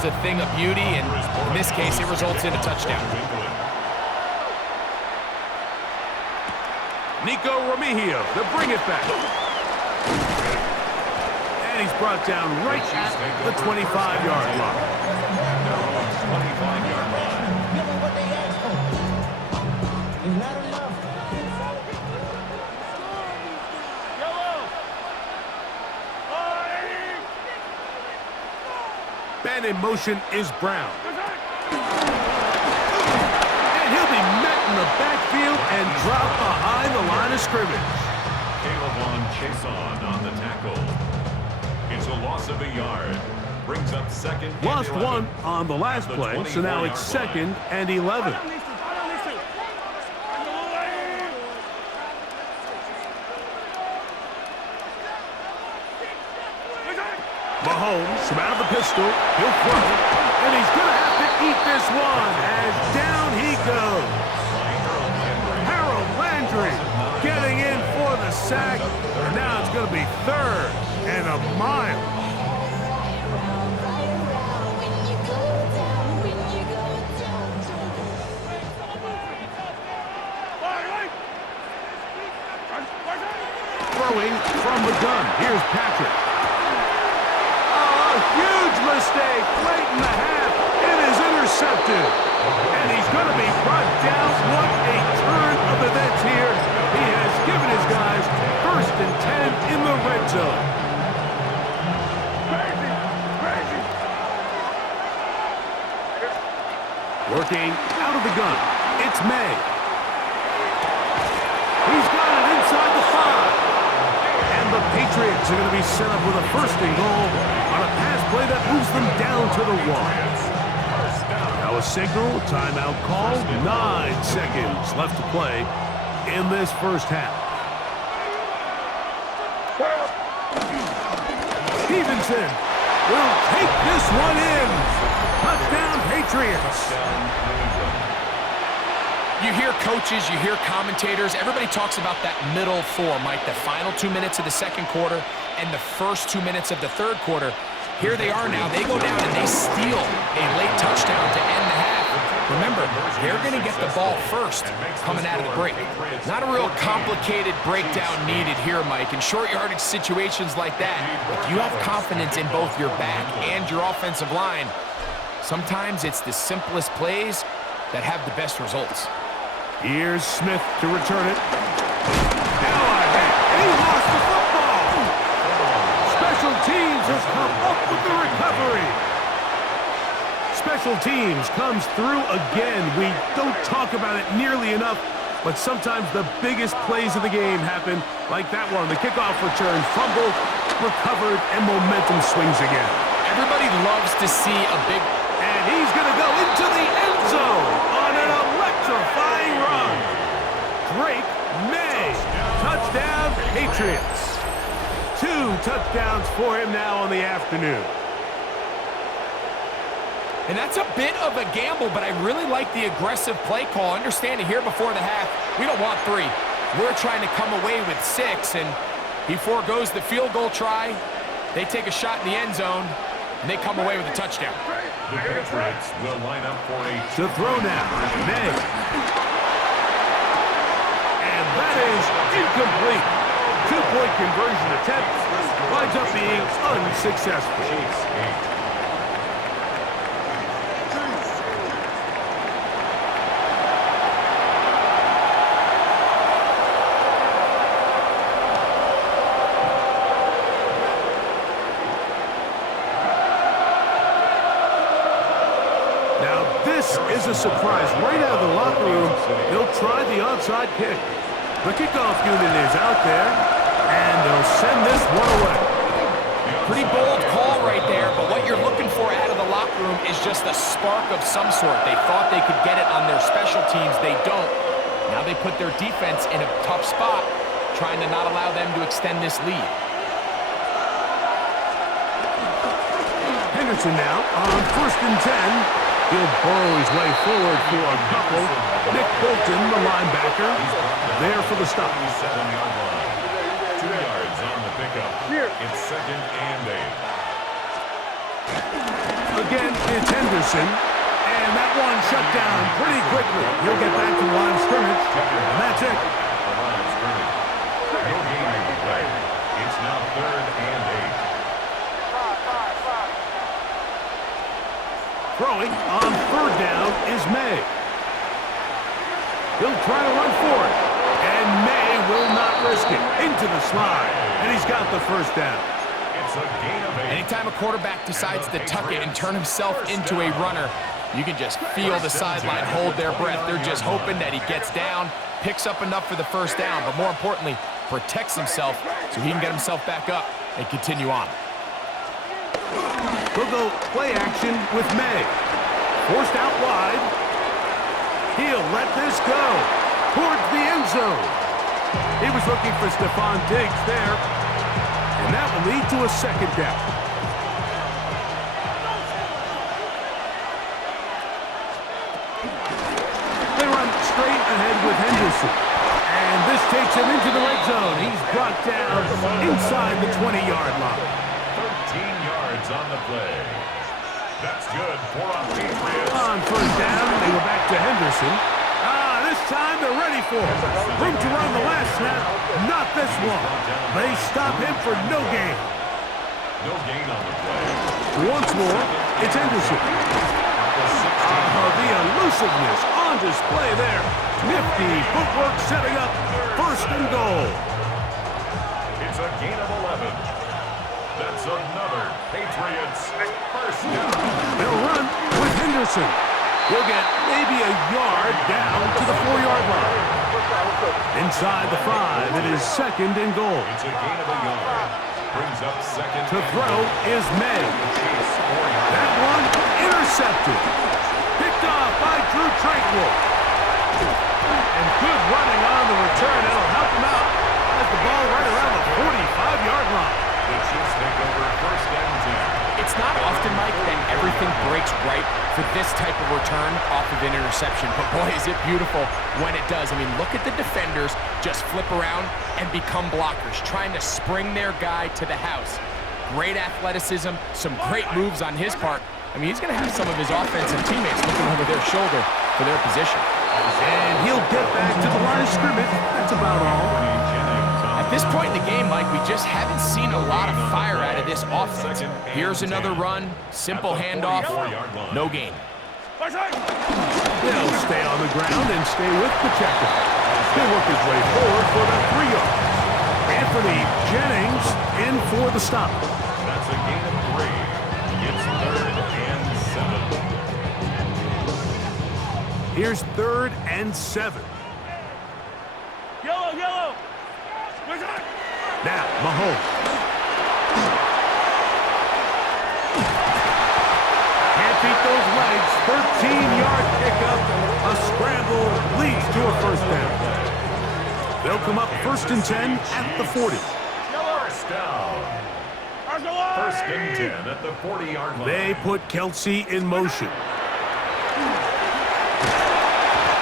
is a thing of beauty, and in this case, it results in a touchdown. Nico Remigio to bring it back. And he's brought down right at the 25-yard line. 25-yard line. Ben in motion is Brown. And he'll be met in the backfield and dropped behind the line of scrimmage. Caleb Chason on the tackle. It's a loss of a yard. Brings up second and Lost 11. one on the last play, so now it's 2nd and 11. Mahomes from out of the pistol. He'll throw, and he's going to have to eat this one as down he goes. Harold Landry getting in for the sack, and now it's going to be 3rd and a mile. Throwing from the gun. Here's Patrick. Huge mistake late in the half. It is intercepted. And he's going to be brought down. What a turn of events here. He has given his guys 1st and 10 in the red zone. Working out of the gun. It's May. He's got it inside the 5. And the Patriots are going to be set up with a 1st and goal on a pass play that moves them down to the 1. Now a signal, timeout call, 9 seconds left to play in this first half. Stevenson will take this one in. Touchdown, Patriots. You hear coaches, you hear commentators, everybody talks about that middle 4, Mike, the final 2 minutes of the 2nd quarter and the first 2 minutes of the 3rd quarter. Here they are now. They go down and they steal a late touchdown to end the half. Remember, they're going to get the ball first coming out of the break. Not a real complicated breakdown needed here, Mike. In short yardage situations like that, if you have confidence in both your back and your offensive line, sometimes it's the simplest plays that have the best results. Here's Smith to return it. Now a hit. He lost the football. Special teams has come up with the recovery. Special teams comes through again. We don't talk about it nearly enough, but sometimes the biggest plays of the game happen like that one. The kickoff return, fumble, recovered, and momentum swings again. Everybody loves to see a big... And he's going to go into the end zone on an electrifying run. Drake May. Touchdown, Patriots. 2 touchdowns for him now on the afternoon. And that's a bit of a gamble, but I really like the aggressive play call. Understanding here before the half, we don't want 3. We're trying to come away with 6, and he foregoes the field goal try. They take a shot in the end zone, and they come away with a touchdown. The Patriots will line up for a... To throw now, May. And that is incomplete. 2-point conversion attempt winds up being unsuccessful. Is a surprise right out of the locker room. They'll try the onside kick. The kickoff unit is out there, and they'll send this one away. Pretty bold call right there, but what you're looking for out of the locker room is just a spark of some sort. They thought they could get it on their special teams. They don't. Now they put their defense in a tough spot, trying to not allow them to extend this lead. Henderson now on 1st and 10. He'll burrow his way forward for a couple. Nick Bolton, the linebacker, there for the stop. 7-yard line. 2 yards on the pickup. It's 2nd and 8. Again, it's Henderson. And that one shut down pretty quickly. He'll get back to the line of scrimmage. And that's it. The line of scrimmage. No gain on the play. It's now 3rd and 8. Throwing on 3rd down is May. He'll try to run for it. And May will not risk it. Into the slide. And he's got the 1st down. It's a gain of 8. Anytime a quarterback decides to tuck it and turn himself into a runner, you can just feel the sideline hold their breath. They're just hoping that he gets down, picks up enough for the 1st down, but more importantly, protects himself so he can get himself back up and continue on. He'll go play action with May. Forced out wide. He'll let this go towards the end zone. He was looking for Stephon Diggs there. And that will lead to a 2nd down. They run straight ahead with Henderson. And this takes him into the red zone. He's brought down inside the 20-yard line. 13 yards on the play. That's good for our Patriots. On 1st down, they go back to Henderson. This time they're ready for it. Room to run the last snap. Not this one. They stop him for no gain. No gain on the play. Once more, it's Henderson. The elusiveness on display there. Nifty footwork setting up 1st and goal. It's a gain of 11. That's another Patriots 1st down. They'll run with Henderson. He'll get maybe a yard down to the 4-yard line. Inside the 5, it is 2nd and goal. It's a gain of a yard. Brings up 2nd. To throw is May. That one intercepted. Picked off by Drew Tranquill. And good running on the return. It'll help him out as the ball right around the 45-yard line. The Chiefs take over 1st and 10. It's not often, Mike, that everything breaks right for this type of return off of an interception. But boy, is it beautiful when it does. I mean, look at the defenders just flip around and become blockers, trying to spring their guy to the house. Great athleticism, some great moves on his part. I mean, he's going to have some of his offensive teammates looking over their shoulder for their position. And he'll get back to the line of scrimmage. That's about all. At this point in the game, Mike, we just haven't seen a lot of fire out of this offense. Here's another run, simple handoff, no gain. He'll stay on the ground and stay with Pacheco. He'll work his way forward for about 3 yards. Anthony Jennings in for the stop. That's a gain of 3. It's 3rd and 7. Here's 3rd and 7. Yellow! Now, Mahomes. Can't beat those legs. 13-yard pickup. A scramble leads to a 1st down. They'll come up 1st and 10 at the 40. 1st down. 1st and 10 at the 40-yard line. They put Kelsey in motion.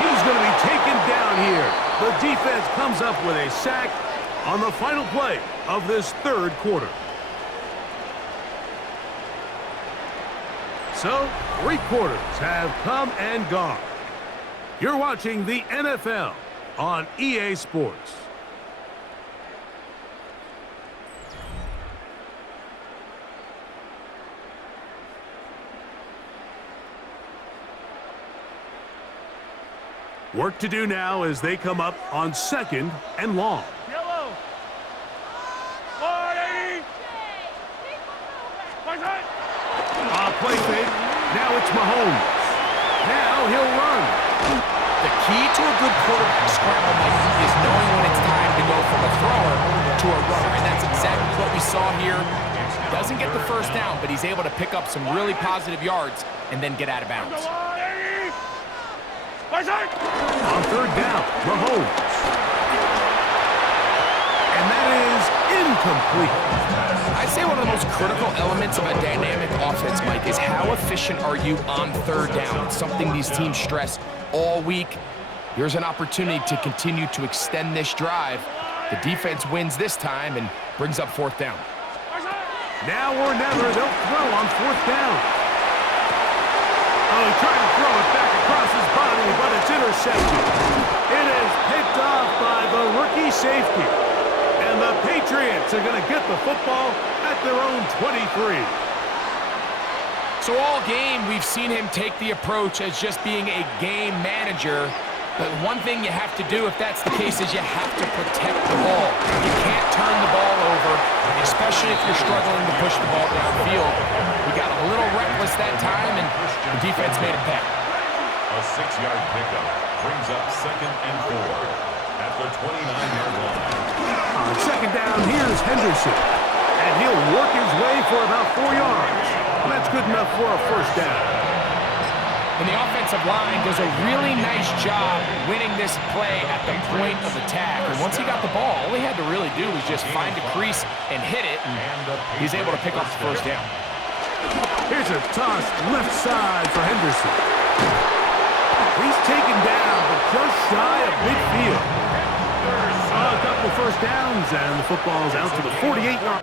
He's going to be taken down here. The defense comes up with a sack on the final play of this 3rd quarter. So, 3 quarters have come and gone. You're watching the NFL on EA Sports. Work to do now as they come up on 2nd and long. Yellow! Play fake. Now it's Mahomes. Now he'll run. The key to a good quarterback scramble, Mike, is knowing when it's time to go from a thrower to a runner. And that's exactly what we saw here. Doesn't get the 1st down, but he's able to pick up some really positive yards and then get out of bounds. On 3rd down, Mahomes. And that is incomplete. I'd say one of the most critical elements of a dynamic offense, Mike, is how efficient are you on 3rd down. It's something these teams stress all week. Here's an opportunity to continue to extend this drive. The defense wins this time and brings up 4th down. Now or never, they'll throw on fourth down. Oh, he tried to throw it back across his body, but it's intercepted. It is picked off by the rookie safety. And the Patriots are going to get the football at their own 23. So all game, we've seen him take the approach as just being a game manager. But one thing you have to do, if that's the case, is you have to protect the ball. You can't turn the ball over, especially if you're struggling to push the ball downfield. He got a little reckless that time, and the defense made a pay. A 6-yard pickup brings up 2nd and 4 at the 29-yard line. On second down, here's Henderson. And he'll work his way for about 4 yards. And that's good enough for a first down. And the offensive line does a really nice job winning this play at the point of attack. And once he got the ball, all he had to really do was just find a crease and hit it, and he's able to pick up the first down. Here's a toss left side for Henderson. He's taken down, but just shy of midfield. A couple first downs, and the football's out to the 48-yard.